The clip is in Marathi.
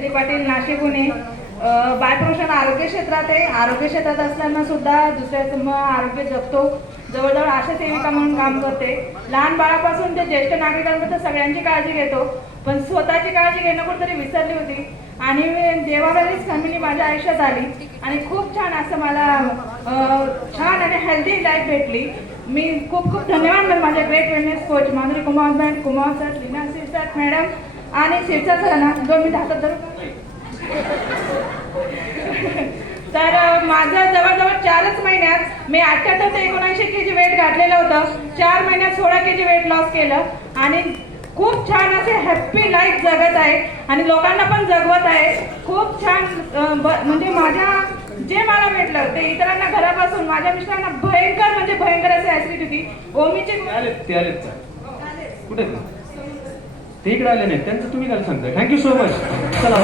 वैशाली पाटील, नाशिक, पुणे. बाय प्रोफेशन आरोग्य क्षेत्रात आहे. आरोग्य क्षेत्रात असताना सुद्धा दुसऱ्याचं आरोग्य जपतो. जवळजवळ आशा सेविका म्हणून काम करते. लहान बाळापासून ते ज्येष्ठ नागरिकांपर्यंत सगळ्यांची काळजी घेतो. पण स्वतःची काळजी घेणं कुठेतरी विसरली होती आणि देवावरीच फॅमिली माझ्या आयुष्यात आली आणि खूप छान असं मला छान आणि हेल्दी लाईफ भेटली. मी खूप खूप धन्यवाद माझ्या great wellness coach Madhuri Kumar ma'am, Kumar sir, Leena sir madam आणि शिरसा सरांना जो मी धातात धरू. तर माझं जवळजवळ 4च महिन्यात मी 78 ते 79 kg वेट घातलेलं होतं. 4 महिन्यात 16 kg वेट लॉस केलं आणि खूप छान असे हॅप्पी लाईफ जगत आहे आणि लोकांना पण जगवत आहे. खूप छान म्हणजे माझ्या जे मला भेटलं ते इतरांना घरापासून माझ्या मिस्टरांना भयंकर म्हणजे भयंकर असे ऍसिडिटी होती. ओमीचे कुठे ते इकडे आले नाही त्यांचं तुम्ही काय सांगता. Thank you so much. चला